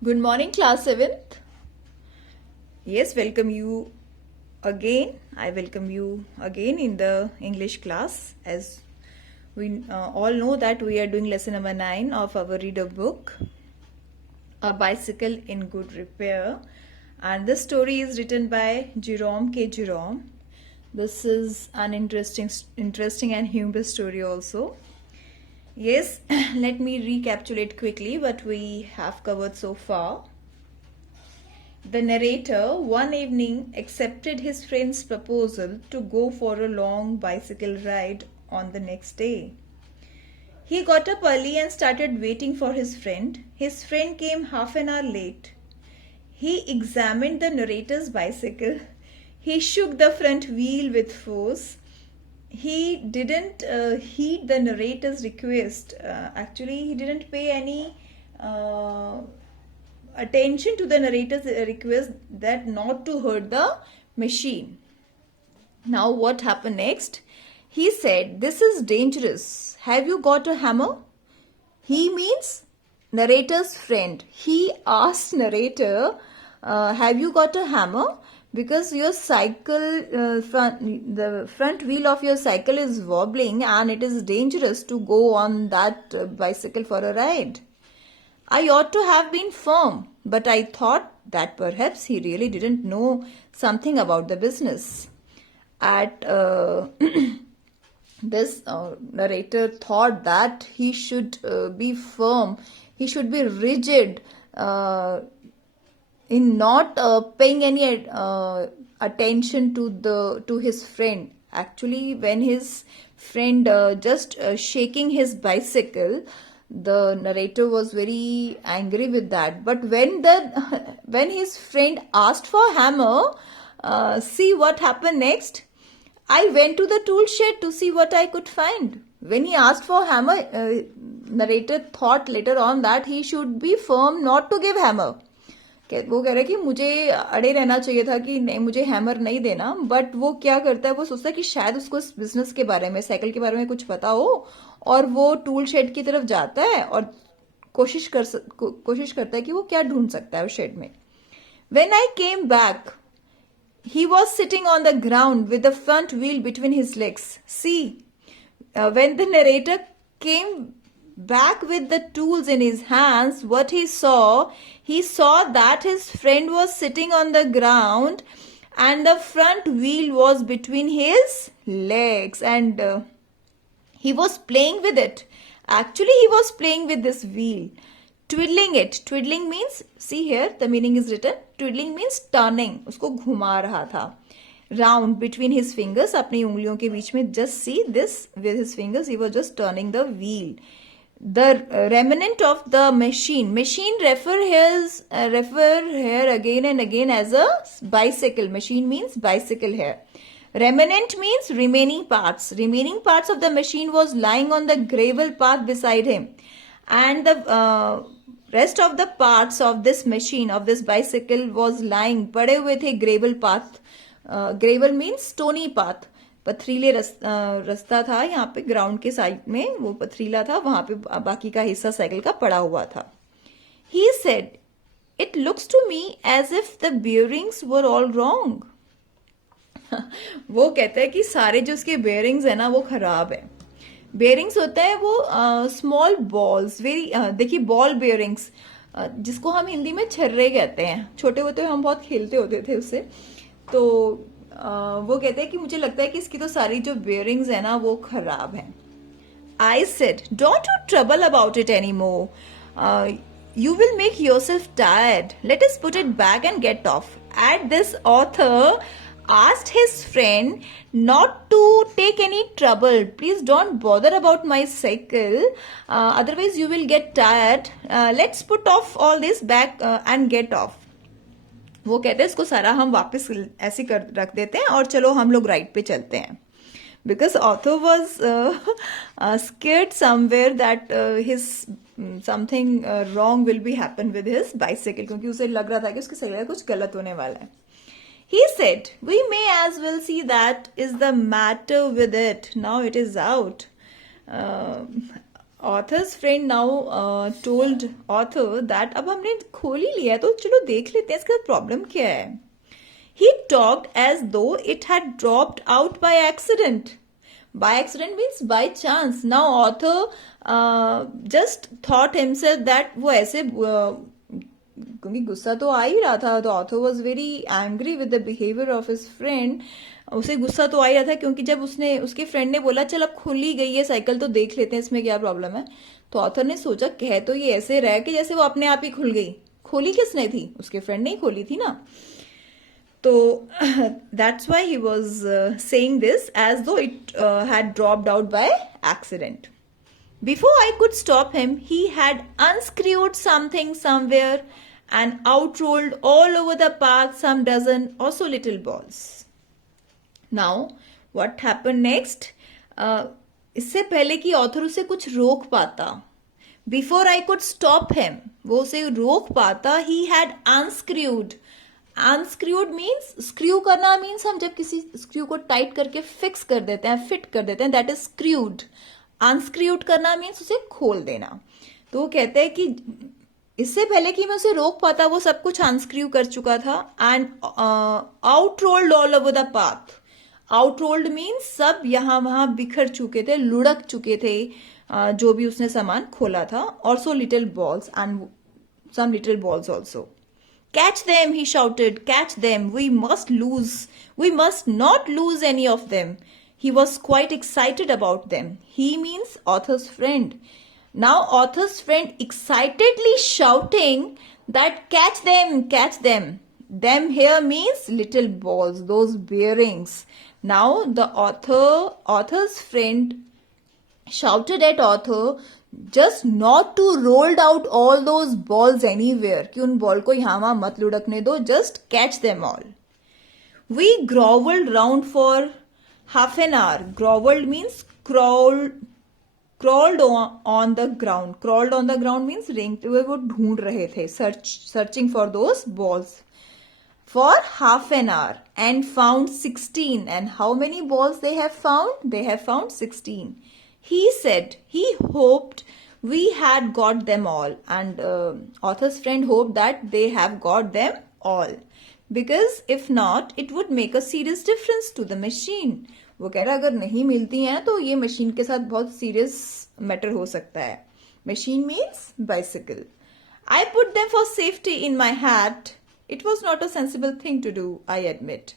Good morning, class 7th. Yes, welcome you again. I welcome you again in the English class. As we all know that we are doing lesson number 9 of our reader book, A Bicycle in Good Repair. And this story is written by Jerome K. Jerome. This is an interesting and humorous story also. Yes, let me recapitulate quickly what we have covered so far. The narrator one evening accepted his friend's proposal to go for a long bicycle ride on the next day. He got up early and started waiting for his friend. His friend came half an hour late. He examined the narrator's bicycle. He shook the front wheel with force. He didn't heed the narrator's request. Actually, he didn't pay any attention to the narrator's request that not to hurt the machine. Now, what happened next? He said, "This is dangerous. Have you got a hammer?" He means narrator's friend. He asked narrator, "Have you got a hammer?" Because your cycle, the front wheel of your cycle is wobbling and it is dangerous to go on that bicycle for a ride. I ought to have been firm, but I thought that perhaps he really didn't know something about the business. At this narrator thought that he should be firm, he should be rigid in not paying any attention to his friend. Actually, when his friend just shaking his bicycle, the narrator was very angry with that. But when when his friend asked for hammer, see what happened next. I went to the tool shed to see what I could find. When he asked for hammer, narrator thought later on that he should be firm not to give hammer. वो कह रहा है कि मुझे अड़े रहना चाहिए था कि नहीं, मुझे हैमर नहीं देना. बट वो क्या करता है, वो सोचता है कि शायद उसको इस बिजनेस के बारे में, साइकिल के बारे में कुछ पता हो, और वो टूल शेड की तरफ जाता है और कोशिश करता है कि वो क्या ढूंढ सकता है उस शेड में. When I came back, he was sitting on the ground with the front wheel between his legs. See, when the narrator came back with the tools in his hands, what he saw that his friend was sitting on the ground and the front wheel was between his legs, and he was playing with it. Actually, he was playing with this wheel, twiddling it. Twiddling means, see here, the meaning is written. Twiddling means turning. उसको घुमा रहा था. Round between his fingers, अपनी उंगलियों के बीच में. Just see this, with his fingers, he was just turning the wheel. The remnant of the machine refer here again and again as a bicycle. Machine means bicycle here. Remnant means remaining parts. Remaining parts of the machine was lying on the gravel path beside him, and the rest of the parts of this machine, of this bicycle, was lying पड़े हुए थे gravel path. Gravel means stony path. पथरीले रास्ता था यहाँ पे, ground के side में वो पथरीला था, वहां पे बाकी का हिस्सा साइकिल का पड़ा हुआ था. He said, "It looks to me as if the bearings were all wrong." वो कहता है कि सारे जो उसके बेयरिंग्स है ना वो खराब है. बेयरिंग्स होता है वो स्मॉल बॉल्स, वेरी, देखिए बॉल बेयरिंग्स, जिसको हम हिंदी में छर्रे कहते हैं. छोटे होते हुए हम बहुत खेलते होते थे उससे. तो वो कहते हैं कि मुझे लगता है कि इसकी तो सारी जो बेयरिंग्स है ना वो खराब हैं. I said, "Don't you trouble about it anymore. You will make yourself tired. Let us put it back and get off." At this, author asked his friend not to take any trouble. Please don't bother about my cycle. Otherwise, you will get tired. Let's put off all this back and get off. वो कहते हैं इसको सारा हम वापस ऐसे कर रख देते हैं और चलो हम लोग राइड पे चलते हैं. Because author was scared somewhere that his something wrong will be happen with his bicycle, क्योंकि उसे लग रहा था कि उसकी साइकिल का कुछ गलत होने वाला है. He said, "We may as well see that is the matter with it. Now it is out." Authors friend now told author that अब हमने खोल ही लिया है तो चलो देख लेते हैं इसका प्रॉब्लम क्या है. He talked as though it had dropped out by accident. By accident means by chance. Now author just thought himself that वो ऐसे क्योंकि गुस्सा तो आ ही रहा था तो author was very angry with the behaviour of his friend. उसे गुस्सा तो आ ही रहा था क्योंकि जब उसके फ्रेंड ने बोला चल अब खुल ही गई है साइकिल तो देख लेते हैं इसमें क्या प्रॉब्लम है, तो ऑथर ने सोचा कह तो ये ऐसे रहा कि जैसे वो अपने आप ही खुल गई. खोली किसने थी? उसके फ्रेंड ने ही खोली थी ना. तो that's why he was saying this as though it had dropped out by accident. Before I could stop him, he had unscrewed something somewhere and outrolled all over the park some dozen or so little balls. Now, what happened next? इससे पहले कि author उसे कुछ रोक पाता, before I could stop him, वो उसे रोक पाता, he had unscrewed. Unscrewed means screw करना, मीन्स हम जब किसी स्क्रू को टाइट करके फिक्स कर देते हैं, फिट कर देते हैं, दैट इज स्क्रूड. अनस्क्रूड करना मीन्स उसे खोल देना. तो वो कहते हैं कि इससे पहले कि मैं उसे रोक पाता वो सब कुछ अनस्क्रू कर चुका था. And outrolled all over the path. Outrolled means सब यहां वहां बिखर चुके थे, लुढ़क चुके थे जो भी उसने सामान खोला था. Also little balls and some little balls also. Catch them, he shouted. Catch them. We must not lose any of them. He was quite excited about them. He means author's friend. Now author's friend excitedly shouting that catch them, catch them. Them here means little balls, those bearings. Now the author's friend shouted at author just not to roll out all those balls anywhere, कि उन ball को यहां वहां मत लुढ़कने दो, just catch them all. We groveled round for half an hour. Groveled means crawled on the ground. Crawled on the ground means रेंगते हुए वो ढूंढ रहे थे, searching for those balls for half an hour and found 16. And how many balls they have found? They have found 16. He said he hoped we had got them all, and author's friend hoped that they have got them all, because if not it would make a serious difference to the machine. वो कह रहा अगर नहीं मिलती हैं तो ये machine के साथ बहुत सीरियस मैटर हो सकता है. Machine means bicycle. I put them for safety in my hat. It was not a sensible thing to do, I admit.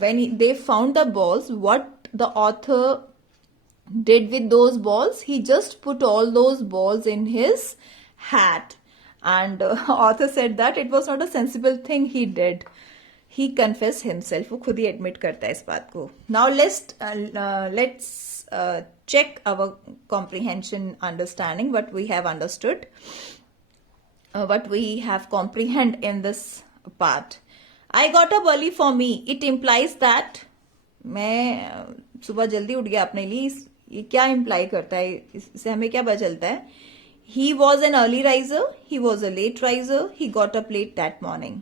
When they found the balls, what the author did with those balls, he just put all those balls in his hat. And author said that it was not a sensible thing he did. He confessed himself. वो खुद ही admit करता है इस बात को. Now let's check our comprehension, understanding, what we have understood, what we have comprehend in this part. I got up early for me. It implies that मैं सुबह जल्दी उठ गया अपने लिए. ये क्या इम्प्लाई करता है, इससे हमें क्या पता चलता है? He was an early riser, he was a late riser, he got up late that morning.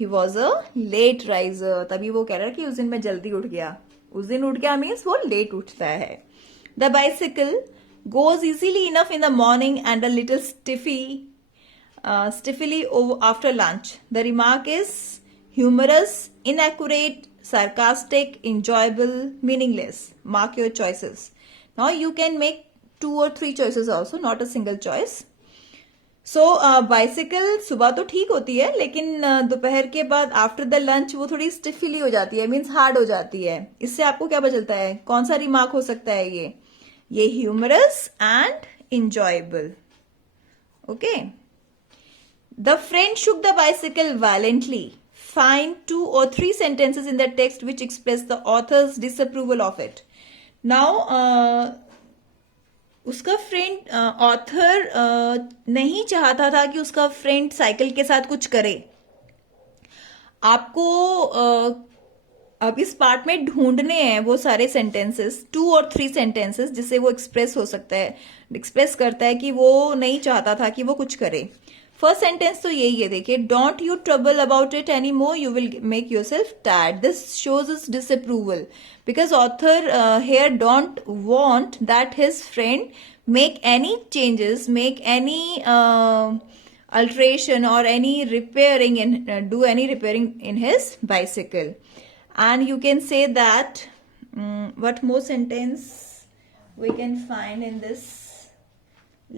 He was a late riser, तभी वो कह रहा है कि उस दिन मैं जल्दी उठ गया. उस दिन उठ गया मीन्स वो लेट उठता है. The bicycle goes easily enough in the morning and a little stiffly after lunch. The remark is humorous, inaccurate, sarcastic, enjoyable, meaningless. Mark your choices. Now you can make 2 or 3 choices also, not a single choice. So bicycle सुबह तो ठीक होती है, लेकिन दोपहर के बाद after the lunch वो थोड़ी स्टिफली हो जाती है, मीन्स हार्ड हो जाती है. इससे आपको क्या पता चलता है? कौन सा रिमार्क हो सकता है ये humorous and enjoyable. Okay. The friend shook the bicycle violently. Find 2 or 3 sentences in the text which express the author's disapproval of it. Now, उसका फ्रेंड ऑथर नहीं चाहता था कि उसका फ्रेंड साइकिल के साथ कुछ करे. आपको अब इस पार्ट में ढूंढने हैं वो सारे सेंटेंसेस, 2 or 3 सेंटेंसेस जिससे वो एक्सप्रेस हो सकता है. एक्सप्रेस करता है कि वो नहीं चाहता था कि वो कुछ करे. फर्स्ट सेंटेंस तो यही है, देखिए, don't you trouble about it any more, you will make your self tired. This shows is disapproval because author here don't want that his friend make any changes, make any alteration or any repairing in do any repairing in his bicycle. And you can say that what more sentence we can find in this,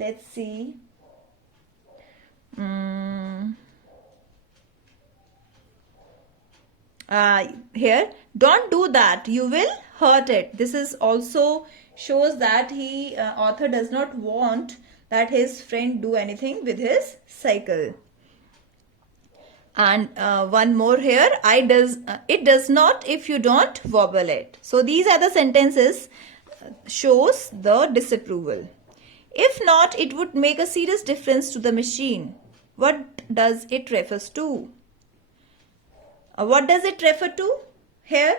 let's see. Here, don't do that, you will hurt it. This is also shows that author does not want that his friend do anything with his cycle. And one more here, it does not if you don't wobble it. So these are the sentences shows the disapproval. If not, it would make a serious difference to the machine. What does it refers to? What does it refer to here?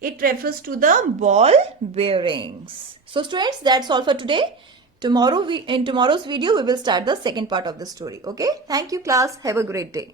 It refers to the ball bearings. So students, that's all for today. In tomorrow's video we will start the second part of the story. Okay, thank you class, have a great day.